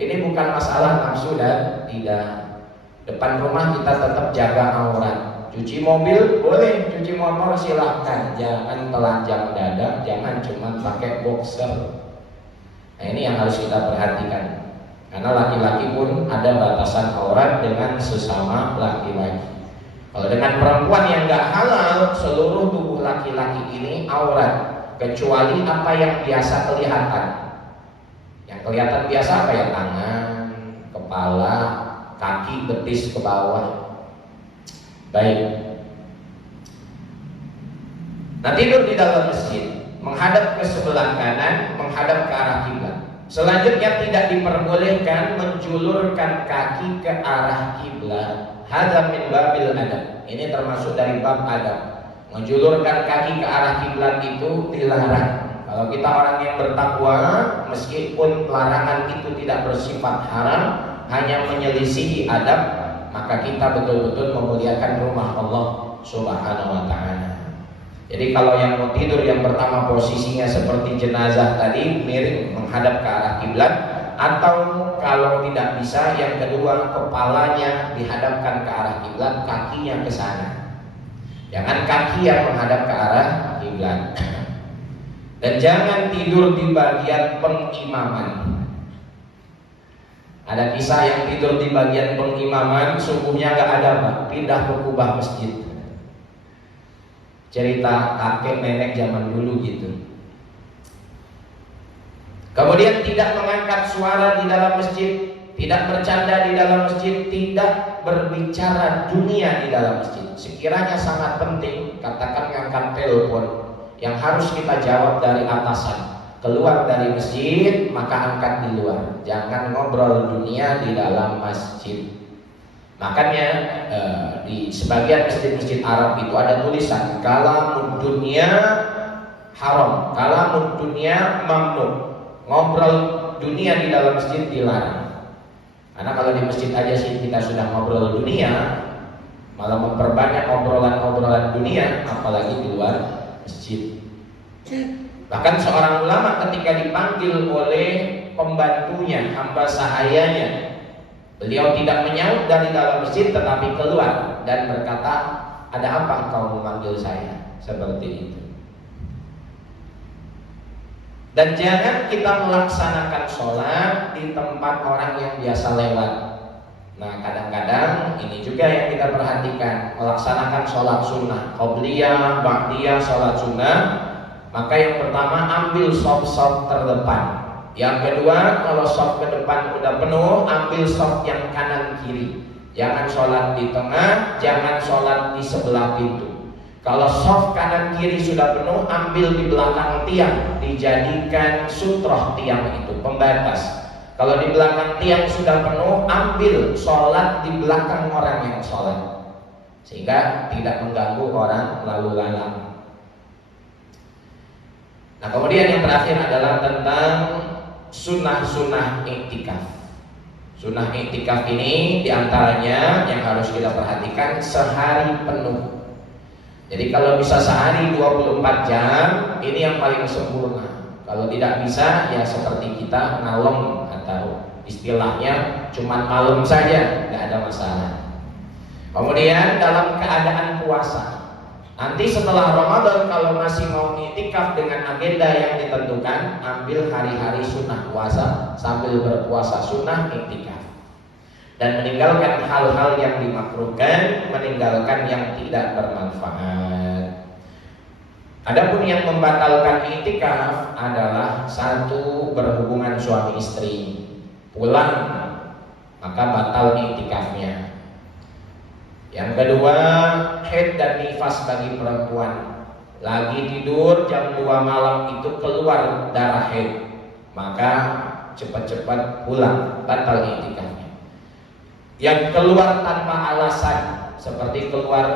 ini bukan masalah nafsu dan tidak. Depan rumah kita tetap jaga aurat. Cuci mobil boleh, cuci motor silahkan. Jangan telanjang dada, jangan cuma pakai boxer. Nah ini yang harus kita perhatikan. Karena laki-laki pun ada batasan aurat dengan sesama laki-laki. Kalau dengan perempuan yang gak halal, seluruh tubuh laki-laki ini aurat, kecuali apa yang biasa kelihatan. Yang kelihatan biasa apa ya? Tangan, kepala, kaki, betis ke bawah. Baik. Nah, tidur di dalam masjid, menghadap ke sebelah kanan, menghadap ke arah kiblat. Selanjutnya tidak diperbolehkan menjulurkan kaki ke arah kiblat. Hadza min babil adab. Ini termasuk dari bab adab. Menjulurkan kaki ke arah kiblat itu dilarang. Kalau kita orang yang bertakwa, meskipun larangan itu tidak bersifat haram, hanya menyelisihi adab, maka kita betul-betul memuliakan rumah Allah Subhanahu wa ta'ala. Jadi kalau yang mau tidur, yang pertama posisinya seperti jenazah tadi, miring menghadap ke arah kiblat, atau kalau tidak bisa, yang kedua kepalanya dihadapkan ke arah kiblat, kakinya ke sana. Jangan kaki yang menghadap ke arah kiblat. Dan jangan tidur di bagian pengimaman. Ada kisah yang tidur di bagian pengimaman, subuhnya gak ada Pak, pindah ke kubah masjid. Cerita kakek nenek zaman dulu gitu. Kemudian tidak mengangkat suara di dalam masjid, tidak bercanda di dalam masjid, tidak berbicara dunia di dalam masjid. Sekiranya sangat penting, katakan ngangkat telepon yang harus kita jawab dari atasan. Keluar dari masjid, maka angkat di luar. Jangan ngobrol dunia di dalam masjid. Makanya di sebagian masjid-masjid Arab itu ada tulisan kalamud dunia haram, kalamud dunia mamnu. Ngobrol dunia di dalam masjid dilarang. Karena kalau di masjid aja sih kita sudah ngobrol dunia, malah memperbanyak obrolan-obrolan dunia, apalagi di luar masjid. Bahkan seorang ulama ketika dipanggil oleh pembantunya, hamba sahayanya, beliau tidak menyaut dari dalam masjid tetapi keluar dan berkata, ada apa kau memanggil saya? Seperti itu. Dan jangan kita melaksanakan sholat di tempat orang yang biasa lewat. Nah kadang-kadang ini juga yang kita perhatikan, melaksanakan sholat sunnah, qobliyah, ba'diyah, sholat sunnah. Maka yang pertama ambil shaf-shaf terdepan. Yang kedua, kalau shaf ke depan udah penuh, ambil shaf yang kanan kiri. Jangan sholat di tengah, jangan sholat di sebelah pintu. Kalau shaf kanan kiri sudah penuh, ambil di belakang tiang, dijadikan sutroh tiang itu, pembatas. Kalau di belakang tiang sudah penuh, ambil sholat di belakang orang yang sholat, sehingga tidak mengganggu orang lalu lalang. Nah kemudian yang terakhir adalah tentang sunnah-sunnah iktikaf. Sunnah iktikaf ini diantaranya yang harus kita perhatikan sehari penuh. Jadi kalau bisa sehari 24 jam, ini yang paling sempurna. Kalau tidak bisa, ya seperti kita ngalong atau istilahnya cuma malam saja, tidak ada masalah. Kemudian dalam keadaan puasa, nanti setelah Ramadan kalau masih mau iktikaf dengan agenda yang ditentukan, ambil hari-hari sunnah puasa sambil berpuasa sunnah iktikaf. Dan meninggalkan hal-hal yang dimakruhkan, meninggalkan yang tidak bermanfaat. Adapun yang membatalkan iktikaf adalah satu, berhubungan suami istri, pulang maka batal iktikafnya. Yang kedua, haid dan nifas bagi perempuan. lagi tidur jam 2 malam itu keluar darah haid, maka cepat-cepat pulang, batal iktikafnya. Yang keluar tanpa alasan, seperti keluar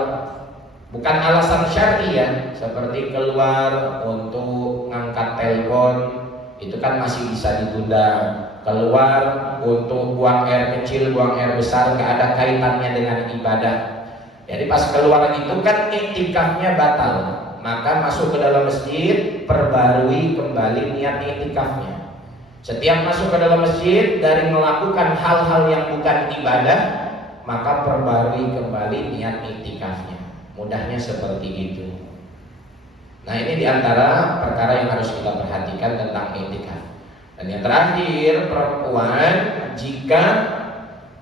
bukan alasan syar'i ya, seperti keluar untuk ngangkat telepon, itu kan masih bisa ditunda. Keluar untuk buang air kecil, buang air besar, nggak ada kaitannya dengan ibadah. Jadi pas keluar itu kan iktikafnya batal, maka masuk ke dalam masjid, perbarui kembali niat iktikafnya. Setiap masuk ke dalam masjid dari melakukan hal-hal yang bukan ibadah, maka perbarui kembali niat iktikafnya. Mudahnya seperti itu. Nah, ini diantara perkara yang harus kita perhatikan tentang iktikaf. Dan yang terakhir, perempuan jika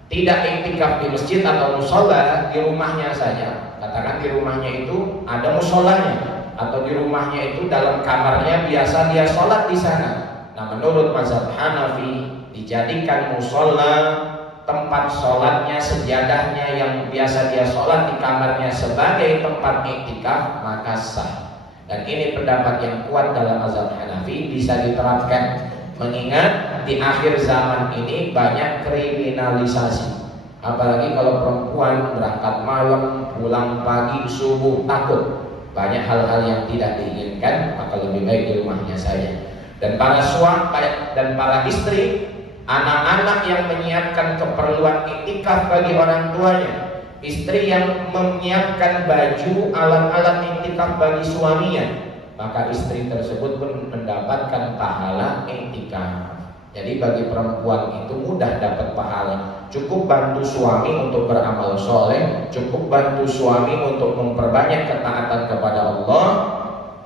tidak iktikaf di masjid atau musola, di rumahnya saja. Katakan di rumahnya itu ada musolanya, atau di rumahnya itu dalam kamarnya biasa dia sholat di sana. Nah, menurut mazhab Hanafi, dijadikan musola tempat sholatnya, sejadahnya yang biasa dia sholat di kamarnya sebagai tempat iktikaf, maka sah. Dan ini pendapat yang kuat dalam mazhab Hanafi, bisa diterapkan. Mengingat di akhir zaman ini banyak kriminalisasi, apalagi kalau perempuan berangkat malam, pulang pagi, subuh, takut banyak hal-hal yang tidak diinginkan, maka lebih baik di rumahnya saja. Dan para suami dan para istri, anak-anak yang menyiapkan keperluan iktikaf bagi orang tuanya, istri yang menyiapkan baju, alat-alat iktikaf bagi suaminya, maka istri tersebut pun mendapatkan pahala iktikaf. Jadi bagi perempuan itu mudah dapat pahala. Cukup bantu suami untuk beramal soleh, cukup bantu suami untuk memperbanyak ketaatan kepada Allah.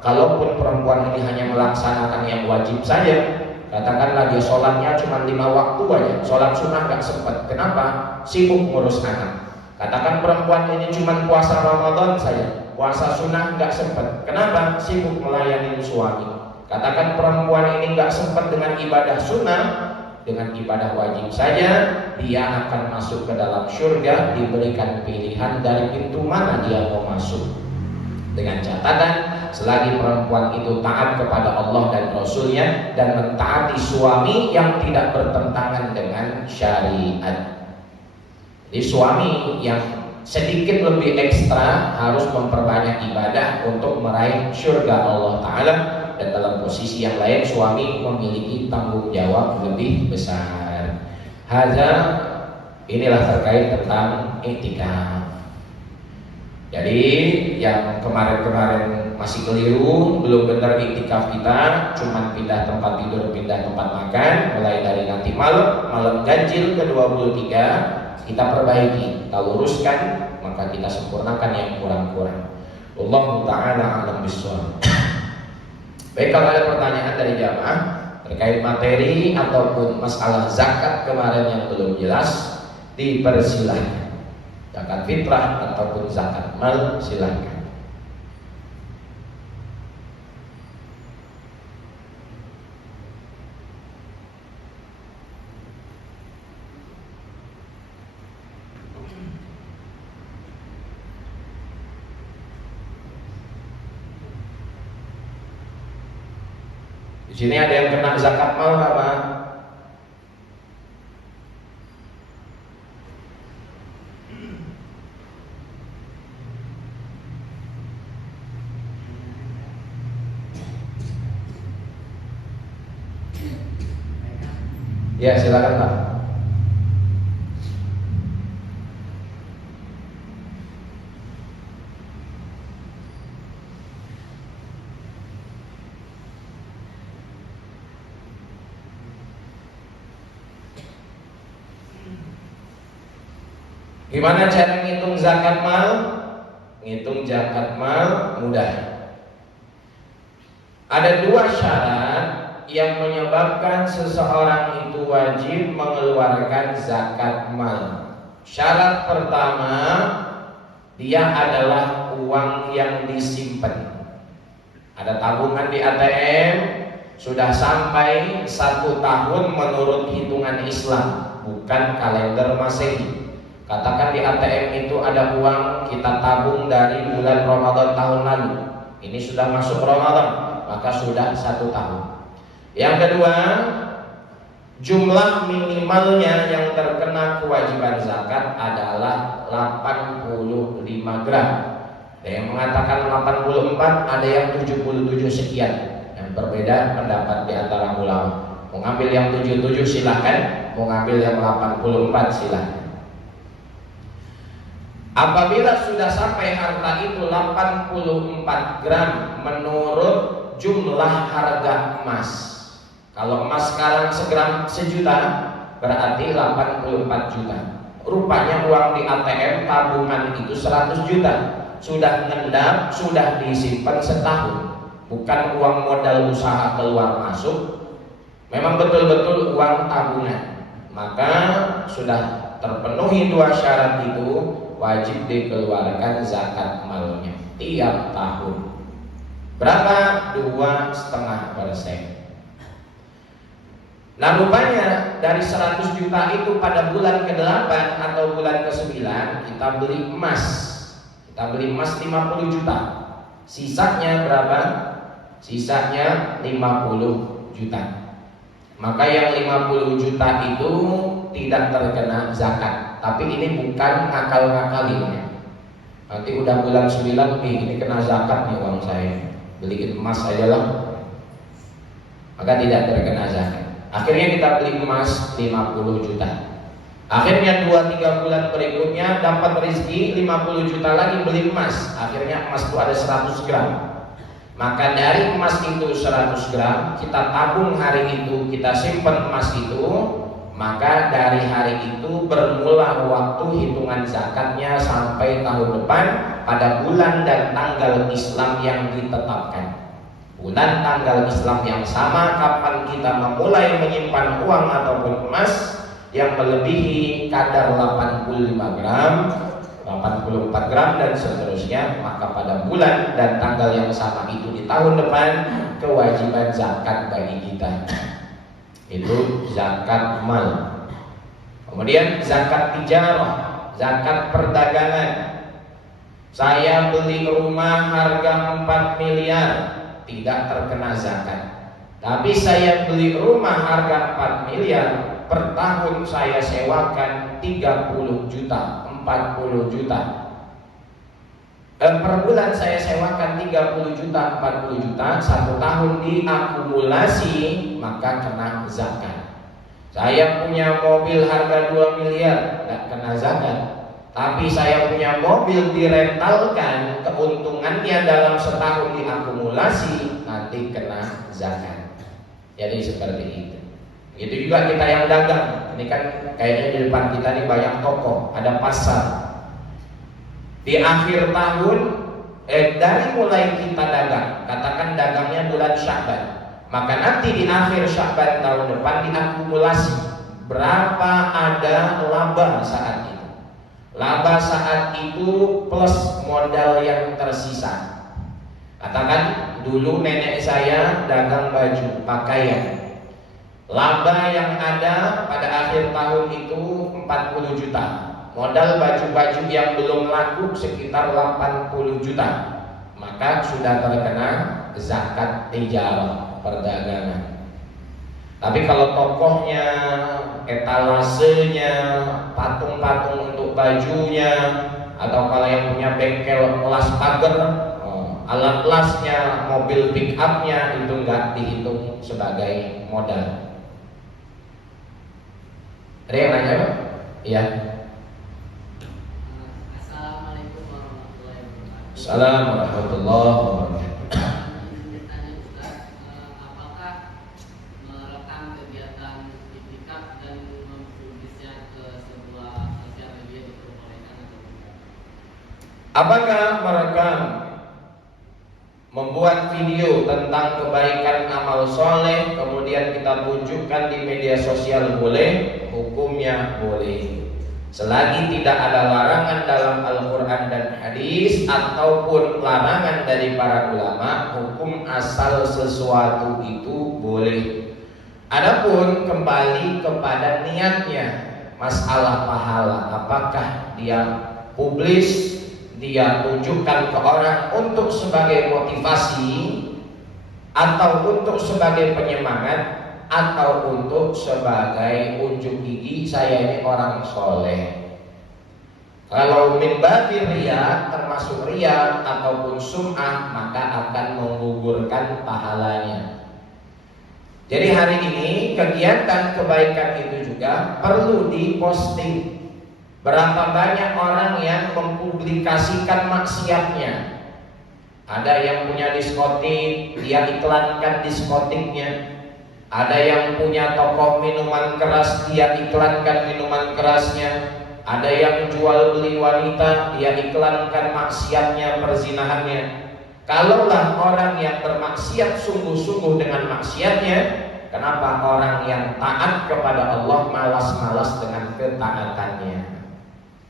Kalaupun perempuan ini hanya melaksanakan yang wajib saja, katakanlah dia sholatnya cuma 5 waktu aja, sholat sunnah gak sempat. Kenapa? Sibuk ngurus anak. Katakan perempuan ini cuma puasa Ramadan saja, puasa sunnah nggak sempat. Kenapa? Sibuk melayani suami. Katakan perempuan ini nggak sempat dengan ibadah sunnah, dengan ibadah wajib saja, dia akan masuk ke dalam surga, diberikan pilihan dari pintu mana dia mau masuk. Dengan catatan, selagi perempuan itu taat kepada Allah dan Rasulnya dan mentaati suami yang tidak bertentangan dengan syariat. Jadi suami yang sedikit lebih ekstra harus memperbanyak ibadah untuk meraih surga Allah Ta'ala. Dan dalam posisi yang lain suami memiliki tanggung jawab lebih besar. Inilah terkait tentang iktikaf. Jadi yang kemarin-kemarin masih keliru, belum benar iktikaf kita, cuma pindah tempat tidur, pindah tempat makan, mulai dari nanti malam ganjil ke-23, kita perbaiki, kita luruskan, maka kita sempurnakan yang kurang-kurang. Wallahu ta'ala a'lam bishawab. Baik, kalau ada pertanyaan dari jamaah terkait materi ataupun masalah zakat kemarin yang belum jelas, dipersilahkan. Zakat fitrah ataupun zakat mal, silahkan. Di sini ada yang kena zakat mal apa? Ya, silakan Pak. Gimana cara ngitung zakat mal? Ngitung zakat mal mudah. Ada 2 syarat yang menyebabkan seseorang itu wajib mengeluarkan zakat mal. Syarat pertama, dia adalah uang yang disimpan. Ada tabungan di ATM, sudah sampai 1 tahun menurut hitungan Islam, bukan kalender Masehi. Katakan di ATM itu ada uang kita tabung dari bulan Ramadan tahun lalu, Ini sudah masuk Ramadan, maka sudah 1 tahun. Yang kedua, jumlah minimalnya yang terkena kewajiban zakat adalah 85 gram. Ada yang mengatakan 84, ada yang 77 sekian. Yang berbeda pendapat di antara ulama. Mau ngambil yang 77 silahkan, mau ngambil yang 84 silahkan. Apabila sudah sampai harta itu 84 gram menurut jumlah harga emas. Kalau emas sekarang segram 1 juta, berarti 84 juta. Rupanya uang di ATM tabungan itu 100 juta. Sudah ngendap, sudah disimpan setahun. Bukan uang modal usaha keluar masuk. Memang betul-betul uang tabungan. Maka sudah terpenuhi 2 syarat itu, wajib dikeluarkan zakat malnya tiap tahun. Berapa? 2,5%. Nah rupanya dari 100 juta itu pada bulan ke-8 atau bulan ke-9 kita beli emas. Kita beli emas 50 juta. Sisanya berapa? Sisanya 50 juta. Maka yang 50 juta itu tidak terkena zakat. Tapi ini bukan ngakal-ngakalin. Nanti udah bulan 9 ini kena zakat nih uang saya, beliin emas aja lah. Maka tidak terkena zakat. Akhirnya kita beli emas 50 juta. Akhirnya 2-3 bulan berikutnya dapat rezeki 50 juta lagi beli emas. Akhirnya emas itu ada 100 gram. Maka dari emas itu 100 gram kita tabung hari itu, kita simpan emas itu. Maka dari hari itu bermula waktu hitungan zakatnya sampai tahun depan pada bulan dan tanggal Islam yang ditetapkan. Bulan tanggal Islam yang sama kapan kita memulai menyimpan uang ataupun emas yang melebihi kadar 85 gram, 84 gram dan seterusnya, maka pada bulan dan tanggal yang sama itu di tahun depan kewajiban zakat bagi kita. Itu zakat mal. Kemudian zakat tijarah, zakat perdagangan. Saya beli rumah harga 4 miliar, tidak terkena zakat. Tapi saya beli rumah harga 4 miliar, per tahun saya sewakan 30 juta, 40 juta. Dan per bulan saya sewakan 30 juta, 40 juta, 1 tahun diakumulasi, maka kena zakat. Saya punya mobil harga 2 miliar, tidak kena zakat. Tapi saya punya mobil direntalkan, keuntungannya dalam setahun diakumulasi, nanti kena zakat. Jadi seperti itu. Itu juga kita yang dagang. Ini kan kayaknya di depan kita nih banyak toko, ada pasar. Di akhir tahun, dari mulai kita dagang, katakan dagangnya bulan Sya'ban, maka nanti di akhir Sya'ban tahun depan diakumulasi berapa ada laba saat itu. Laba saat itu plus modal yang tersisa. Katakan dulu nenek saya dagang baju pakaian, laba yang ada pada akhir tahun itu 40 juta. Modal baju-baju yang belum laku sekitar 80 juta. Maka sudah terkena zakat tijarah, perdagangan. Tapi kalau tokohnya, etalasenya, patung-patung untuk bajunya, atau kalau yang punya bengkel las pagar, alat lasnya, mobil pick upnya, itu enggak dihitung sebagai modal. Ada yang nanya Pak? Iya. Assalamualaikum warahmatullahi wabarakatuh. Apakah merekam kegiatan itikaf dan mempublisnya ke sebuah sosial media diperbolehkan atau tidak? Apakah merekam, membuat video tentang kebaikan amal soleh kemudian kita tunjukkan di media sosial boleh? Hukumnya boleh. Selagi tidak ada larangan dalam Al-Quran dan hadis ataupun larangan dari para ulama, hukum asal sesuatu itu boleh. Adapun kembali kepada niatnya, masalah pahala, apakah dia publis dia tunjukkan ke orang untuk sebagai motivasi, atau untuk sebagai penyemangat, atau untuk sebagai unjuk gigi saya ini orang soleh. Kalau min babi riya, termasuk riya ataupun sum'ah, maka akan menggugurkan pahalanya. Jadi hari ini kegiatan kebaikan itu juga perlu diposting. Berapa banyak orang yang mempublikasikan maksiatnya. Ada yang punya diskotik, dia iklankan diskotiknya. Ada yang punya toko minuman keras, dia iklankan minuman kerasnya. Ada yang jual beli wanita, dia iklankan maksiatnya, perzinahannya. Kalaulah orang yang bermaksiat sungguh-sungguh dengan maksiatnya, kenapa orang yang taat kepada Allah malas-malas dengan ketaatannya?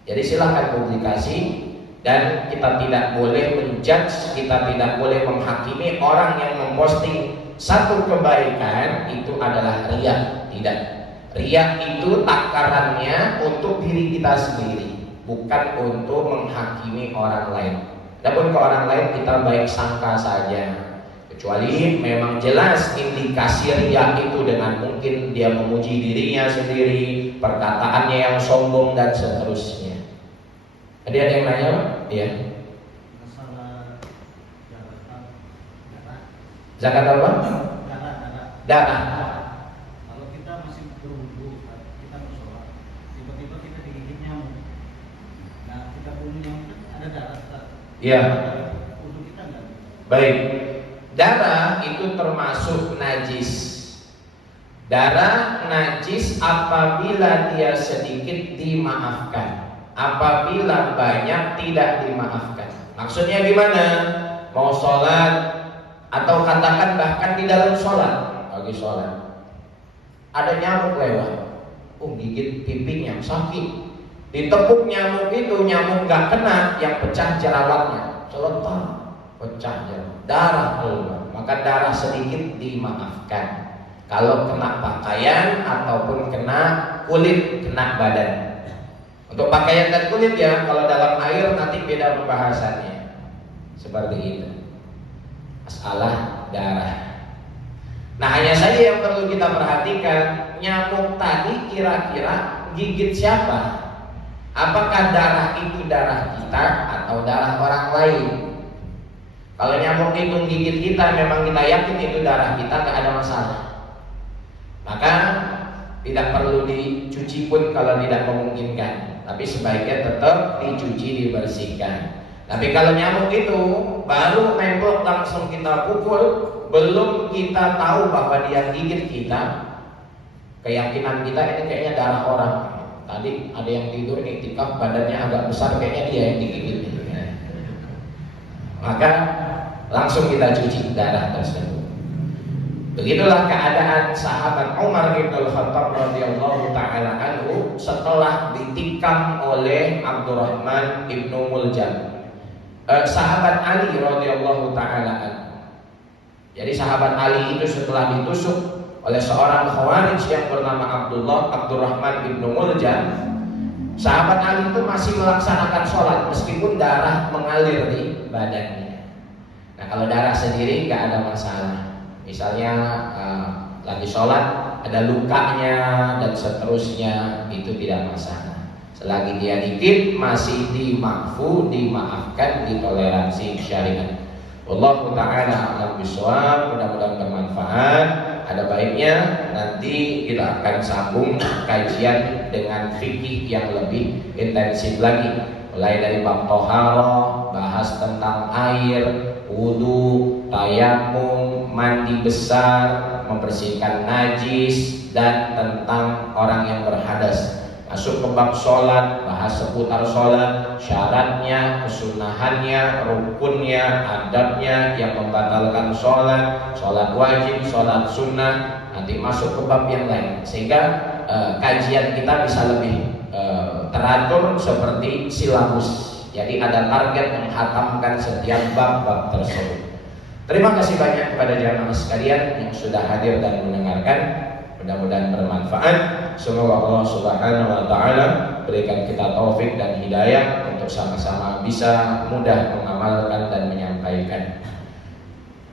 Jadi silahkan publikasi, dan kita tidak boleh menjudge, kita tidak boleh menghakimi orang yang memposting satu kebaikan itu adalah riya. Tidak. Riya itu takarannya untuk diri kita sendiri, bukan untuk menghakimi orang lain. Adapun ke orang lain kita baik sangka saja, kecuali memang jelas indikasi riya itu dengan mungkin dia memuji dirinya sendiri, perkataannya yang sombong dan seterusnya. Ada yang nanya, Pak? Iya. Masalah Zakat apa? Darah. Kalau kita masih berwudu, kita bersolat, tiba-tiba kita digigit nyamuk. Nah, kita bunuh nyamuk kan ada darah. Iya. Wudu kita enggak. Baik. Darah itu termasuk najis. Darah najis apabila dia sedikit dimaafkan. Apabila banyak tidak dimaafkan. Maksudnya gimana? Mau sholat, atau katakan bahkan di dalam sholat, lagi sholat ada nyamuk lewat, gigit pipinya sakit, ditepuk nyamuk itu, nyamuk gak kena, yang pecah jerawatnya, seletak, pecah jerawat, darah keluar, maka darah sedikit dimaafkan. Kalau kena pakaian ataupun kena kulit, kena badan. Untuk pakaian dan kulit ya, kalau dalam air nanti beda pembahasannya. Seperti itu. Masalah darah. Nah, hanya saja yang perlu kita perhatikan, nyamuk tadi kira-kira gigit siapa? Apakah darah itu darah kita atau darah orang lain? Kalau nyamuk itu gigit kita, memang kita yakin itu darah kita, gak ada masalah. Maka tidak perlu dicuci pun kalau tidak memungkinkan, tapi sebaiknya tetap dicuci, dibersihkan. Tapi kalau nyamuk itu baru nempel langsung kita pukul, belum kita tahu bahwa dia gigit kita, keyakinan kita ini kayaknya darah orang. Tadi ada yang tidur iktikaf badannya agak besar, kayaknya dia yang digigit. Maka langsung kita cuci darah tersebut. Begitulah keadaan sahabat Umar bin Khattab radhiyallahu taala anhu setelah ditikam oleh Abdurrahman ibnu Muljam. Sahabat Ali radhiyallahu taala anhu. Jadi sahabat Ali itu setelah ditusuk oleh seorang khawarij yang bernama Abdurrahman ibnu Muljam, sahabat Ali itu masih melaksanakan sholat meskipun darah mengalir di badannya. Nah, kalau darah sendiri nggak ada masalah. Misalnya lagi sholat ada lukanya dan seterusnya, itu tidak masalah. Selagi dia dikit masih dimaafkan, ditoleransi syariat. Wallahu ta'ala a'lam bishawab. Mudah-mudahan bermanfaat. Ada baiknya nanti kita akan sambung kajian dengan fikih yang lebih intensif lagi, mulai dari bab thaharah, bahas tentang air, wudu, tayamum, mandi besar, membersihkan najis, dan tentang orang yang berhadas. Masuk ke bab sholat, bahas seputar sholat, syaratnya, kesunahannya, rukunnya, adabnya yang membatalkan sholat, sholat wajib, sholat sunnah. Nanti masuk ke bab yang lain, sehingga kajian kita bisa lebih teratur seperti silabus. Jadi ada target menghatamkan setiap bab-bab tersebut. Terima kasih banyak kepada jamaah sekalian yang sudah hadir dan mendengarkan. Mudah-mudahan bermanfaat. Semoga Allah Subhanahu wa taala berikan kita taufik dan hidayah untuk sama-sama bisa mudah mengamalkan dan menyampaikan.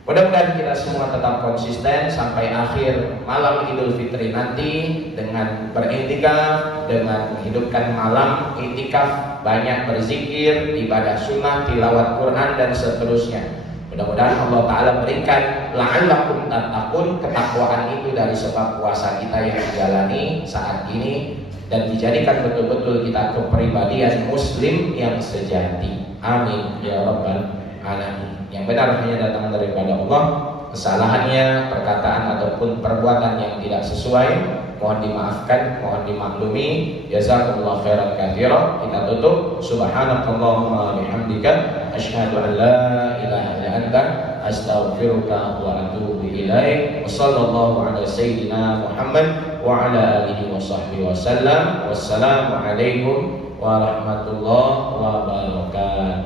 Mudah-mudahan kita semua tetap konsisten sampai akhir malam Idul Fitri nanti dengan beriktikaf, dengan menghidupkan malam iktikaf, banyak berzikir, ibadah sunnah, tilawat Quran dan seterusnya. Mudah-mudahan Allah Ta'ala berikan la'allakum tattaqun, ketakwaan itu dari sebab puasa kita yang dijalani saat ini, dan dijadikan betul-betul kita kepribadian muslim yang sejati. Amin ya rabbal alamin. Yang benar hanya datang daripada Allah. Kesalahannya, perkataan ataupun perbuatan yang tidak sesuai, mohon dimaafkan, mohon dimaklumi. Jazakumullah khairan katsiran. Kita tutup. Subhanakallahumma bihamdika asyhadu an la ilaha illa anta astaghfiruka wa atubu ilaik. Wassallallahu ala sayyidina Muhammad wa ala alihi wa sahbihi wasallam. Wassalamu alaikum warahmatullahi wabarakatuh.